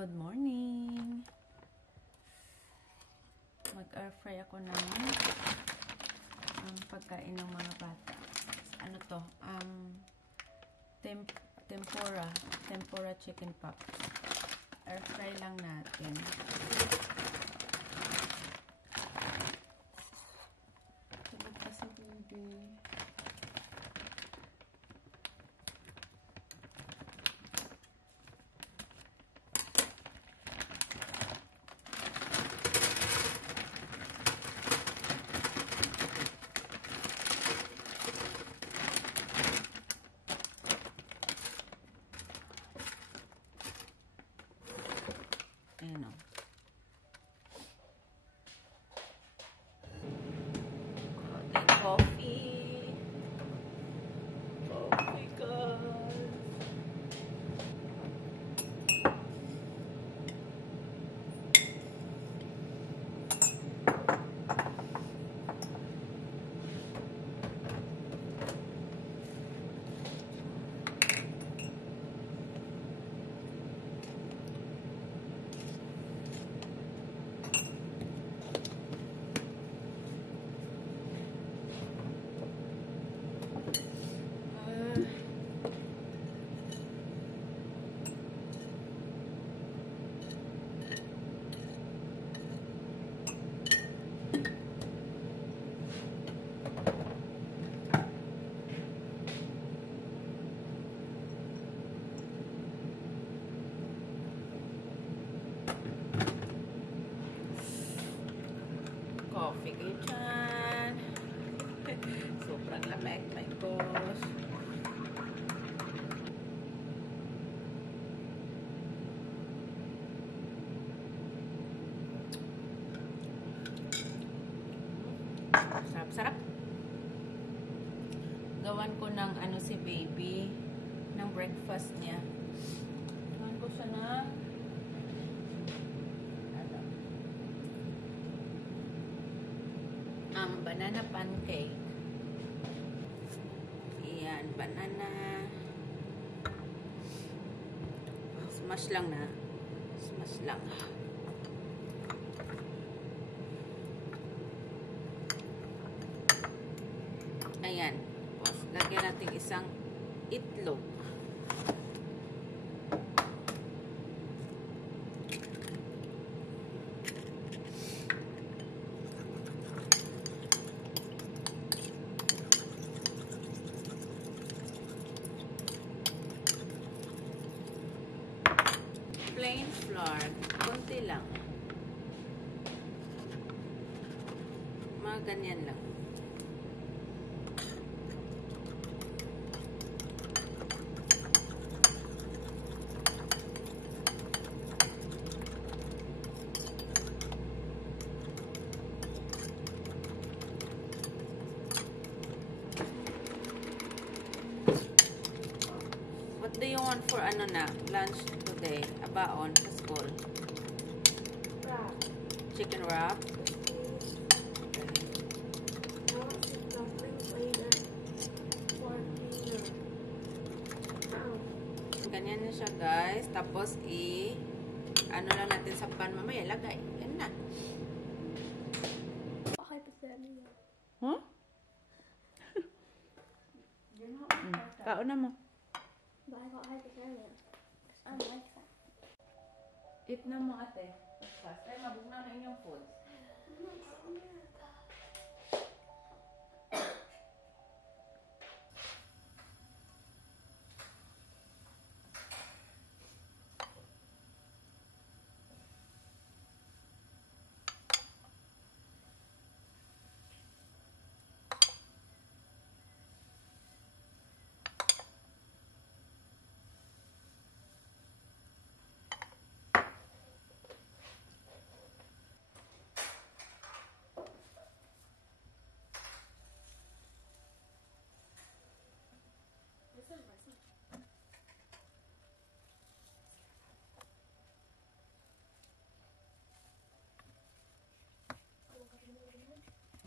Good morning! Mag-air fry ako ng pagkain ng mga bata. Ano to? Tempura chicken pops. Air fry lang natin. Tulog kasi baby. Ayan o. Coffee. Coffee, guys. Coffee kayo dyan. Sobrang lamig. My gosh. Sarap-sarap. Gawan ko ng ano si baby. Ng breakfast niya. Gawan ko siya na banana pancake. Ayan, banana. Smash lang na. Smash lang. Ayan. Tapos, lagyan natin isang itlog. Plain flour, konti lang. Mga ganyan lang. What do you want for ano na lunch today? Abaon sa school. Wrap. Chicken wrap. Ganyan na siya, guys. Tapos ano lang natin sa pan mamaya. Lagay. Yan na. Huh? Kauna mo. But I got hypothermia. I like that. Eat na mo, ate. Fast. Ay, mabug na na inyong food.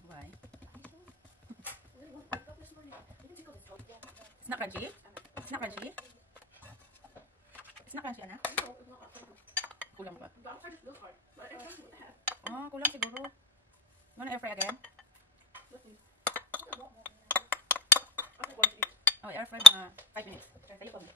Why? It's not crunchy? It's not crunchy? It's not crunchy, Anna? Kulang pa. The outside just feels hard. But it doesn't have Oh, kulang siguro. You wanna air fry again? nothing. I think one to eat. Oh, air fry mga 5 minutes. Tayo pa mo.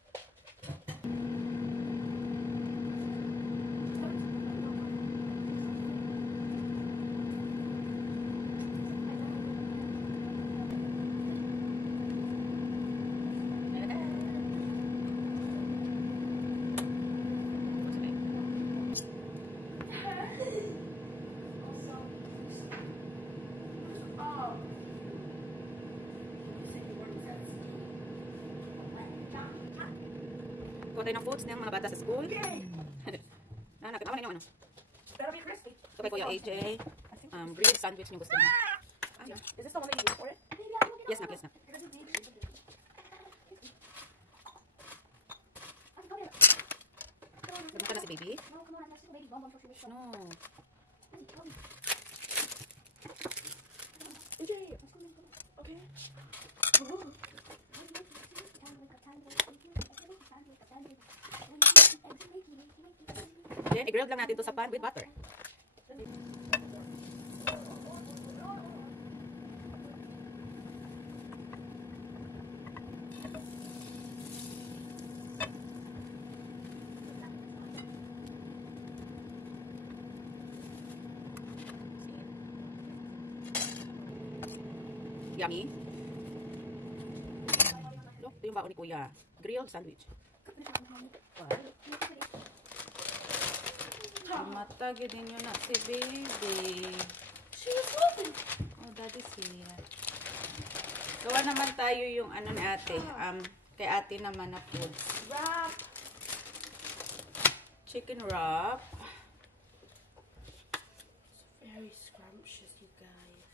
Kuha tayo ng foods ng mga bata sa school. Nanak, ako na yung ano. Better be crispy. So kay Kuya AJ, bread sandwich yung gusto niya. Is this the one that you use for it? Yes, nak, yes, nak. Lumata na si baby? No, come on, that's the baby bomb. No. AJ, okay. Then, i-grill lang natin to sa pan with butter. Yummy. Look, ito yung baon ni Kuya. Grilled sandwich. Matagin ninyo na si baby. She was moving. Oh, daddy's here. Gawa naman tayo yung ano ni ate. Kay ate naman na foods. Wrap. Chicken wrap. Very scrumptious, you guys.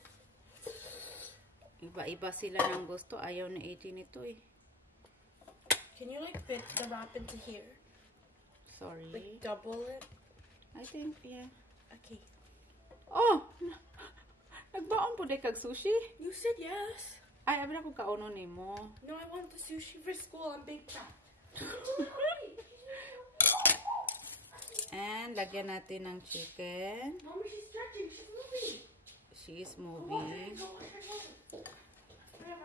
Iba-iba sila ng gusto. Ayaw na 18 nito eh. Can you like fit the wrap into here? Sorry. Like double it? I think, yeah. Okay. Oh! Nagbaon po day kag sushi? You said yes. Ay, abi na kung kauno ni mo. No, I want the sushi for school. I'm big fat. And, lagyan natin ng chicken. Mommy, she's stretching. She's moving. She is moving. I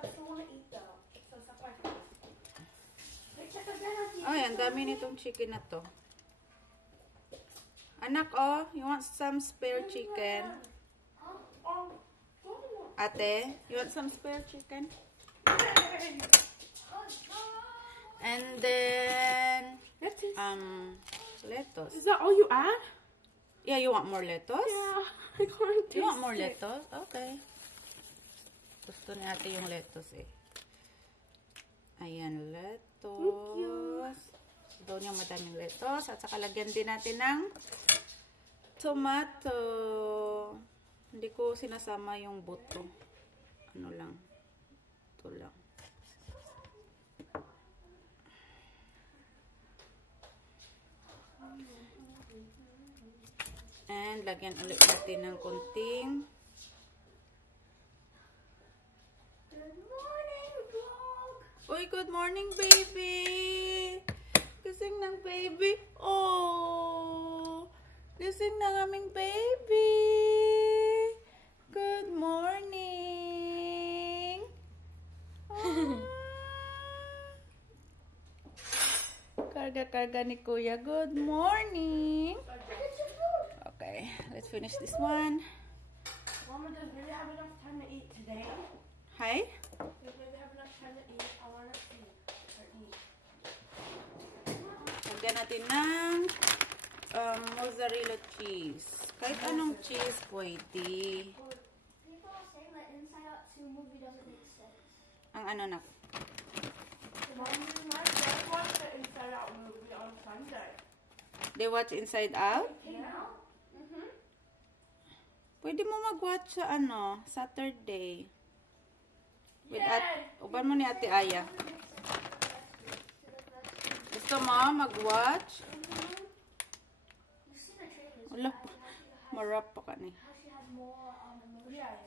still want to eat though. So sacrifice. Ay, ang dami nitong chicken na to. Anak, oh, you want some spare chicken? Ate, you want some spare chicken? And then, Lettuce. lettuce. Is that all you add? Yeah, you want more lettuce? Yeah, I can't taste You want more it. lettuce? Okay. Gusto ni ate yung lettuce eh. Ayan, lettuce. Doon yung madaming lettuce. At saka lagyan din natin ng tomato. Hindi ko sinasama yung buto. Ano lang. Ito lang. And lagyan ulit natin ng konting Good morning, vlog. Uy, good morning, baby! Gising ng baby. Oh! Gising ng aming baby! Good morning! Ah. Karga-karga ni Kuya. Good morning! Okay, let's finish this one. Mama, does really have enough time to eat today? Hi? Does really have enough time to eat? I want to see her eat. Lagyan natin ng mozzarella cheese. Kahit anong cheese pwede. People are saying that Inside Out 2 movie doesn't make sense. Ang ano na. Mom, my dad watched the Inside Out movie on Sunday. They watch Inside Out? Yeah. Pwede mo mag-watch sa ano, Saturday. With Yay! uban mo ni Ate Aya. Gusto mo mag-watch? You see the trailers? Wala pa. Marap pa ka ni. How she has more emotion. Yeah.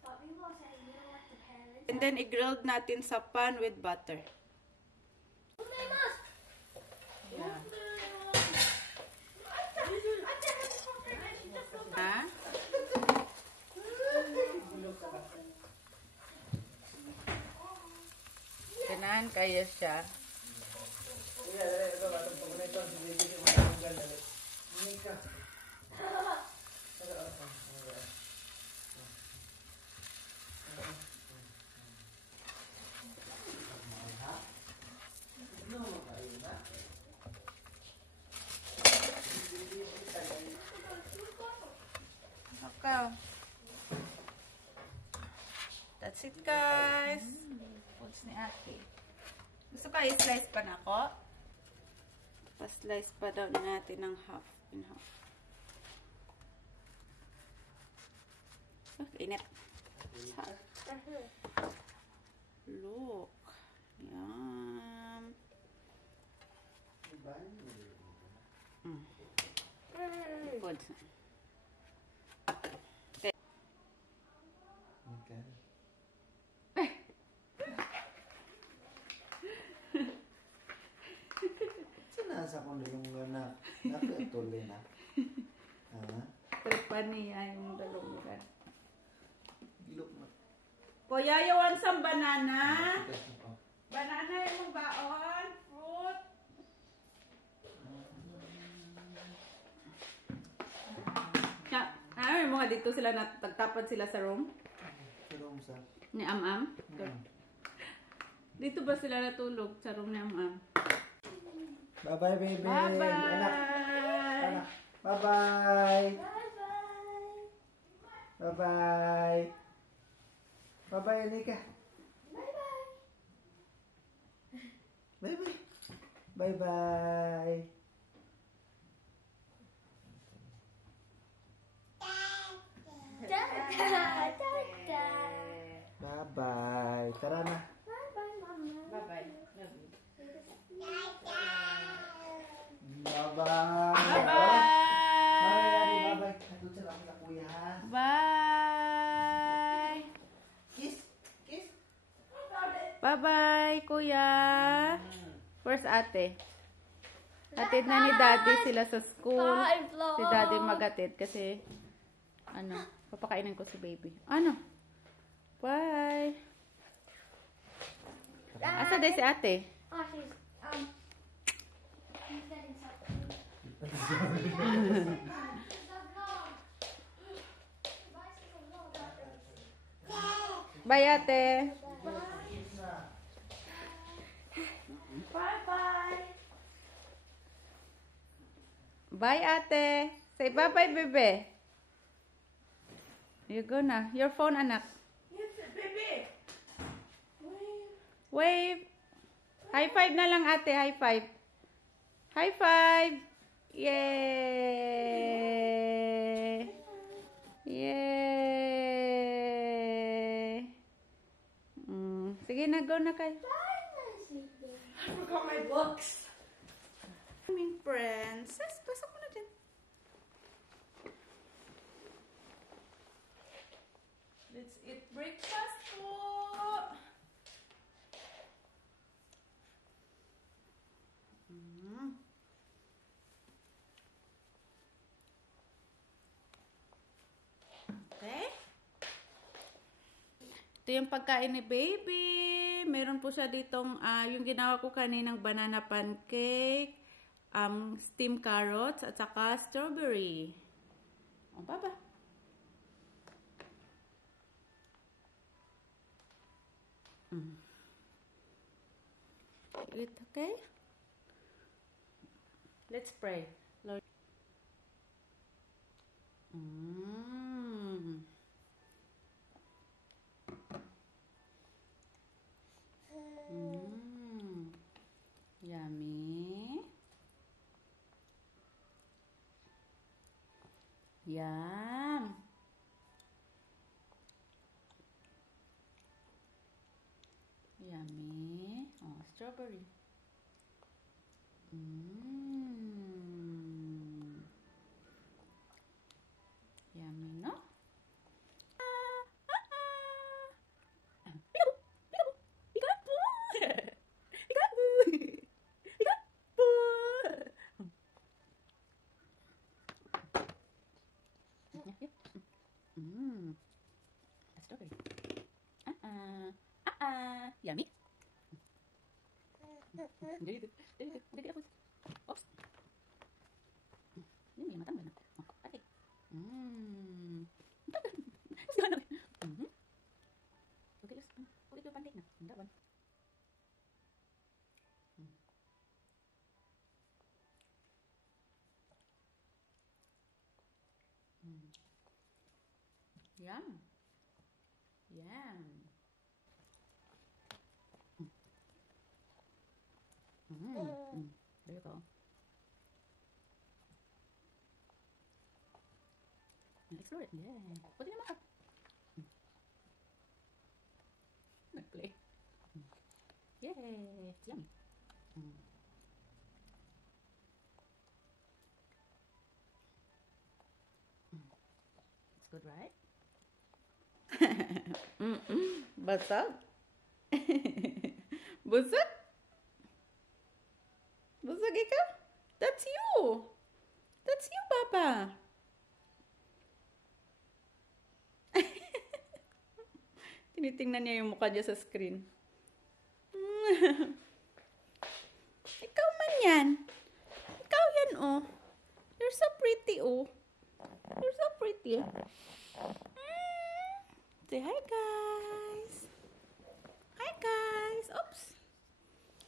But people are saying you don't like the parents. And then, i-grilled natin sa pan with butter. Famous! Yeah. This Ganahan kayo siya. Okay. That's it, guys. Foods ni ate. Gusto ka i-slice pa na ako? Pa-slice pa daw natin ng half in half. Okay, init. Look. Yum. Foods. Okay. Sinasa ko na yung anak. Nakatuloy na. Ha? Tripan niya yung dalungan. Look mo. Kuya, you want some banana? Tigas mo pa. Banana yung baon. Fruit. May mga dito sila tagtapad sila sa room Sarong sa. ni Am-Am. Dito ba sila natulog sa room ni Am-Am? Bye-bye, baby. Bye-bye. Anak. Anak. Bye-bye. Bye-bye. Bye-bye, Anika. Bye-bye. Bye-bye. Bye-bye. Tara na. Bye-bye. Bye-bye. Bye-bye. Bye-bye. Hatod sa laki na kuya, ha? Bye. Kiss. Kiss. Bye-bye, kuya. Where's ate? Hatid na ni daddy sila sa school. Si daddy magatid kasi papakainin ko si baby. Ano? Bye. Asa din si ate? Oh, she's getting something. Bye, ate. Bye-bye. Bye, ate. Say bye-bye, bebe. You go na. Your phone, anak. Yes, baby. Wave. High five na lang, ate. High five. High five. Yay. Yay. Sige na, go na kayo. I forgot my books. Aming princess. Pasok mo na dyan. Let's eat breakfast po. Okay. Ito yung pagkain ni baby. Meron po siya ditong, yung ginawa ko kaninang banana pancake, steamed carrots, at saka strawberry. O, baba. Eat, okay? Let's pray. Lord. Yummy. Yum. Yummy. Oh, strawberry. Yummy, no? Strawberry. Yummy. Jadi ako. Oops. Ini may matang na. Ate. Sana. Okay, let's. Okay, ito pandai na. Hindi ba? Yum. Yum. There you go. Explore it. Yeah. Pwede naman ka. Nag-play. Yay! It's yummy. It's good, right? Basag? Busag? Busag ikaw? That's you! That's you, Papa! Tinitingnan niya yung mukha niya sa screen. Ikaw man yan. Ikaw yan, oh. You're so pretty, oh. You're so pretty. Say hi, guys. Hi, guys. Oops.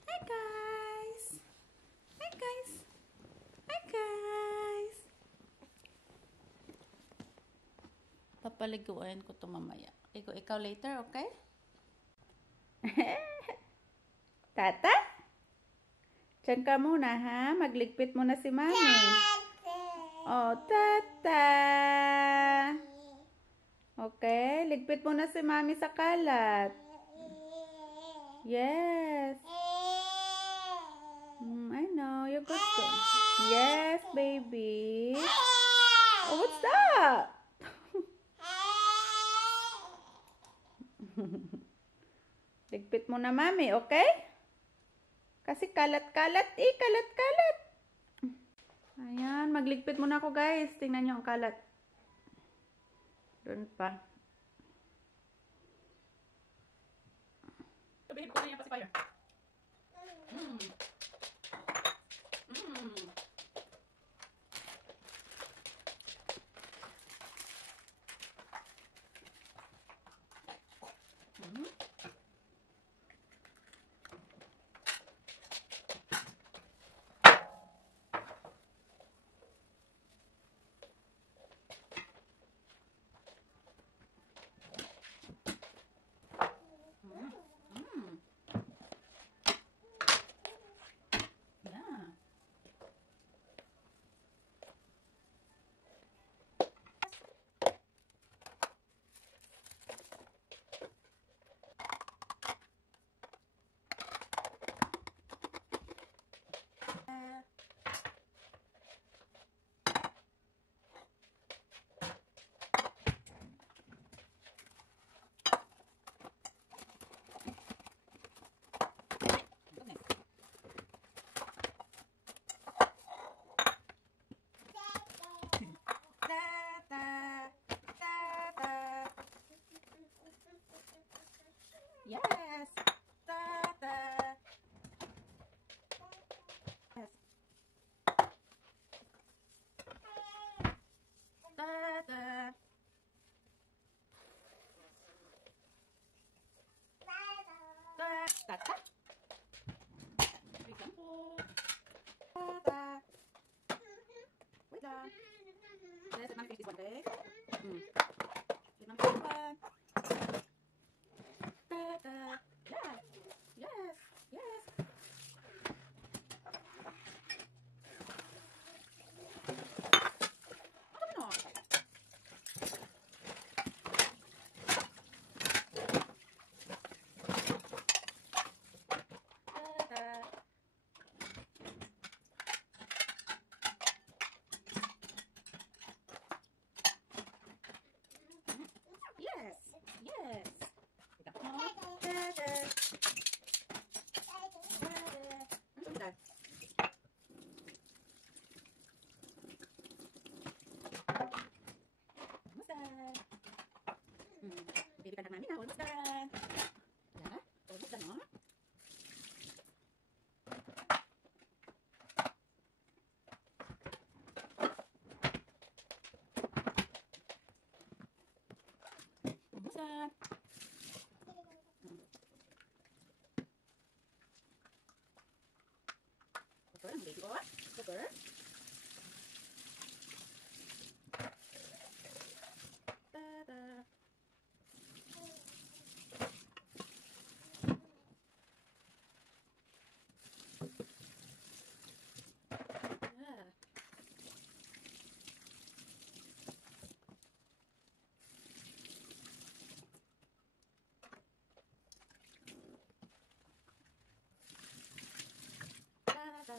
Hi, guys. Hi, guys. Hi, guys. Papaliguan ko to mamaya. Ikaw later, okay? Tata? Diyan ka muna, ha? Magligpit muna si Mami. Oh, Tata. Okay, ligpit muna si Mami sa kalat. Yes. I know, you're good. Yes, baby. Oh, what's that? Ligpit mo na, Mami, okay? Kasi kalat-kalat kalat-kalat. Ayan, magligpit muna ako, guys. Tingnan nyo ang kalat. Doon pa. Sabihin ko na yung pacifier. Yes. Tata. Yes. Tata. Tata. Wait lang po. Tata. Wait lang. Let's set this one, okay? Set this one. Tata. Yes. Yes. Yes. Ano? Tata. God. Sugar, baby ko. Sugar. Ta-da. Ah. Ta-da.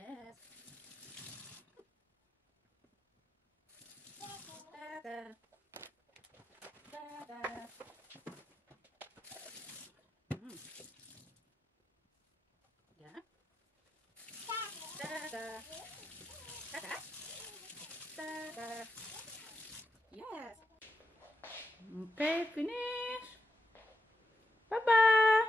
Yes. Da-da. Da-da. Yeah. Da-da. Da-da. Da-da. Yes. Okay, finish. Bye-bye.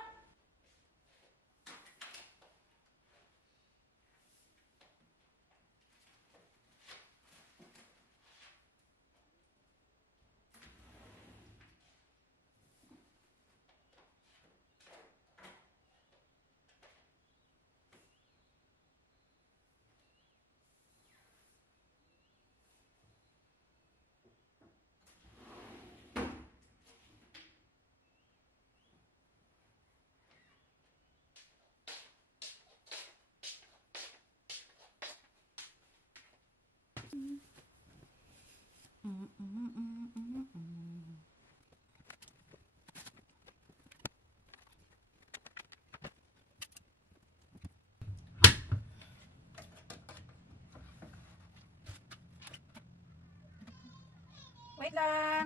Wait lang.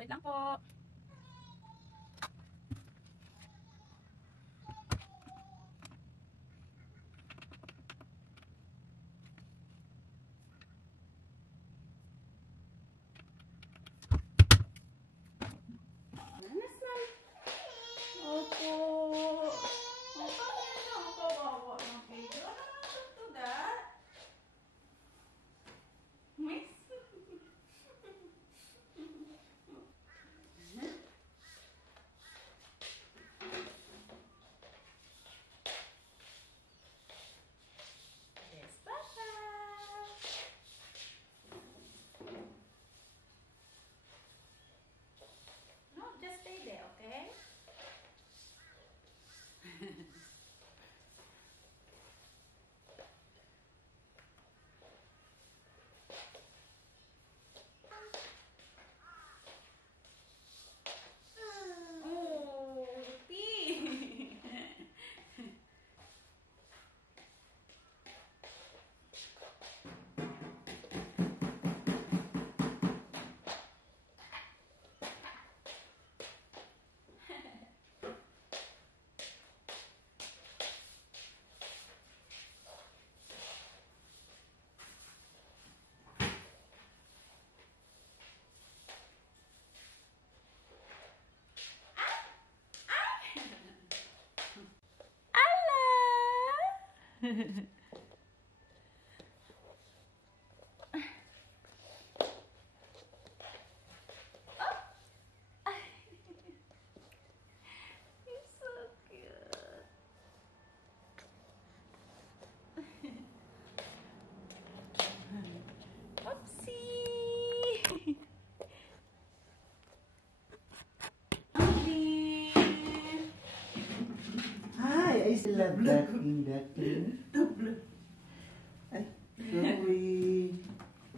Wait lang po. Nanas na. Opo. Opo, ano ang kawawa ng video? Ano naman to that? Miss? Yes, Papa. No, just stay there, okay? Oh, P. Ala! You're so cute. Oopsie. Oopsie. Hi, I still love that in that thing. Ay, sorry.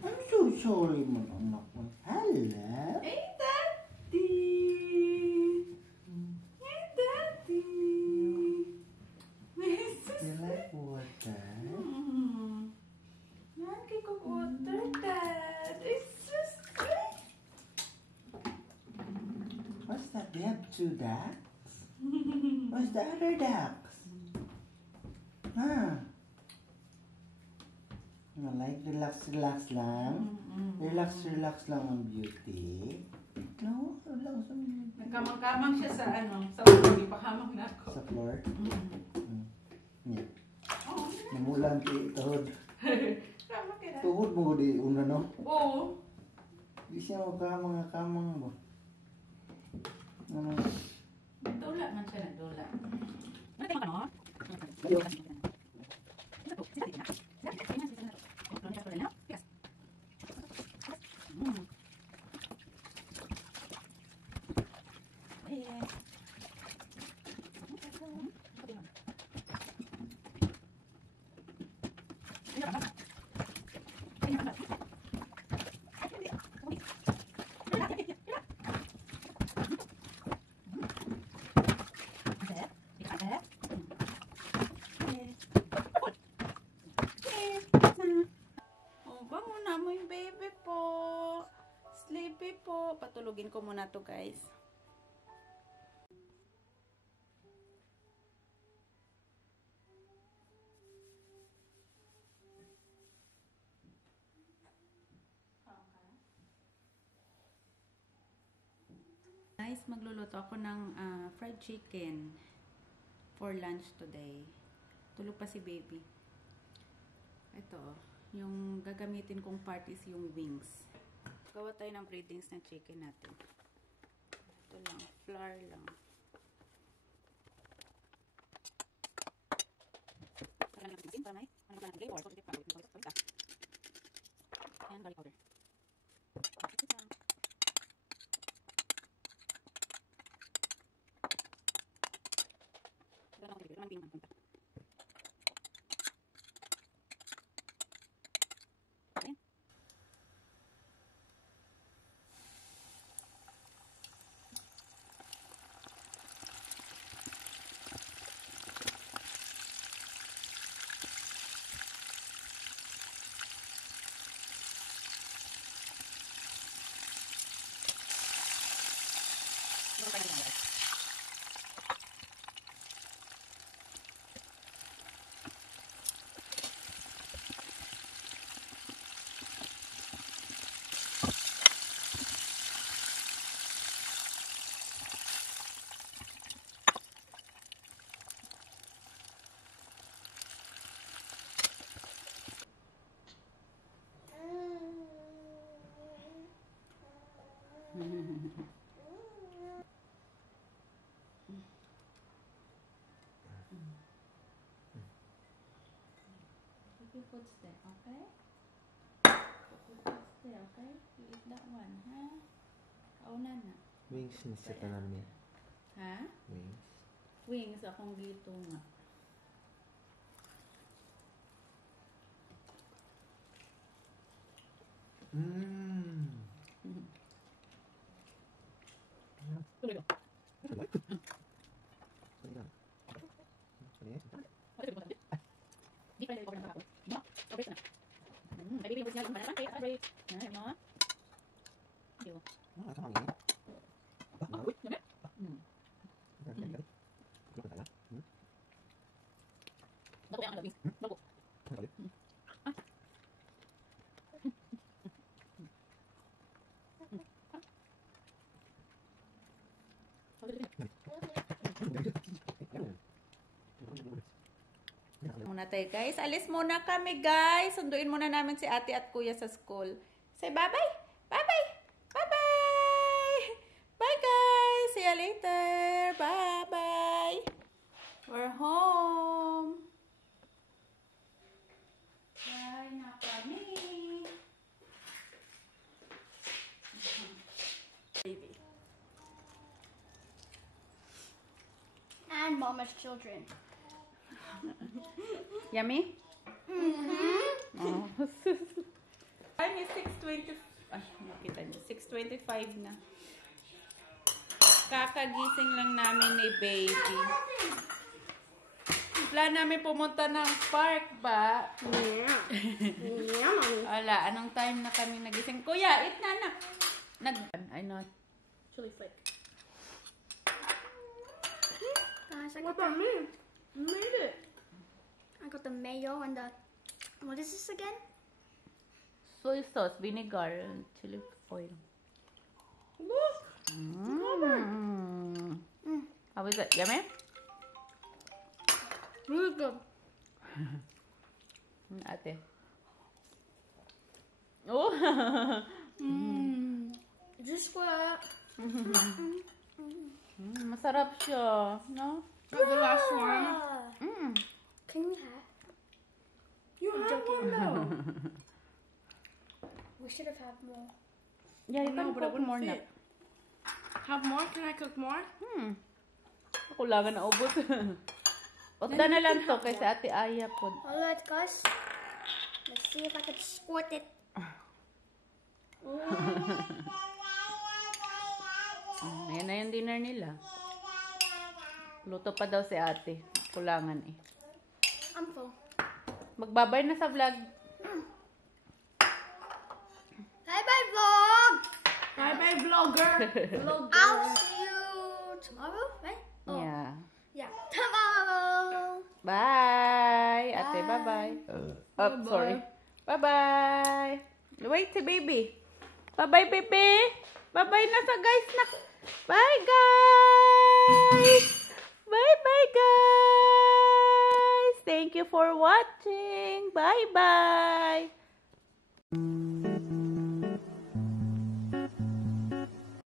I'm so sorry, man, anak mo. Hello? Hey, Daddy. Hey, Daddy. You like water? Yan, kay water, Dad. It's just good. What's that? They have 2 ducks? What's the other ducks? Huh? Like relax lang. Relax lang ang beauty. No, relax ang beauty. Nagkamang-kamang siya sa sa floor. Ipakamang na ako. Sa floor. Yeah. Namulan tuhod. Kamang ka na. Tuhod mo di una no? Oo. Di siya kamang mo. Ano? Nagdula man siya, nagdula. Bangon na mo yung baby po. Sleepy po. Patulugin ko muna to guys. Guys, magluluto ako ng fried chicken for lunch today. Tulog pa si baby. Ito, yung gagamitin kong part is yung wings. Gawa tayo ng breadings ng chicken natin. Ito lang, flour lang. Ayan, garlic powder. Put your foots there, okay? Put your foots there, okay? You eat that one, ha? Kauna na. Wings ni sa tanan niya. Ha? Wings. Wings, akong gito nga. Muna tayo guys. Alis muna kami guys. Sunduin muna namin si ate at kuya sa school. Say bye-bye. Bye-bye. Bye-bye. Bye guys. See you later. Bye-bye. We're home. Bye na kami. Baby. And Mama's children. Yummy? Mm-hmm. Oh. Time is 6:20. Ay, nakita niyo. 6:25 na. Kakagising lang namin ni baby. Plan namin pumunta ng park ba? Yeah. Yeah, Mommy. Wala, anong time na kami nagising? Kuya, eat na anak. I know. Chili flake. Guys, I got the me? You made it. I got the mayo and the. What is this again? soy sauce, vinegar, and chili oil. Look. How is it? Yummy? Really good. Ate. Oh! Is this what? Masarap siya, no? The last one. Can you have? You have one now. We should have had more. Yeah, you No, can but it cook wouldn't more na. fit. Have more? Can I cook more? Ako lang na ubos. Pagda na lang to kay sa Ate Aya po. Alright, guys. Let's see if I can squirt it. Ayan na yung dinner nila. Luto pa daw si ate. Kulangan eh. I'm full. Magbabay na sa vlog. Bye-bye, vlog! Bye-bye, vlogger. I'll see you tomorrow, right? Oh, Yeah. yeah. Tomorrow! Bye! Ate, bye-bye. Oh, sorry. Bye-bye! Wait, si baby. Bye-bye, baby! Bye-bye na sa guys na. Bye, guys! Bye-bye, guys! Thank you for watching. Bye-bye!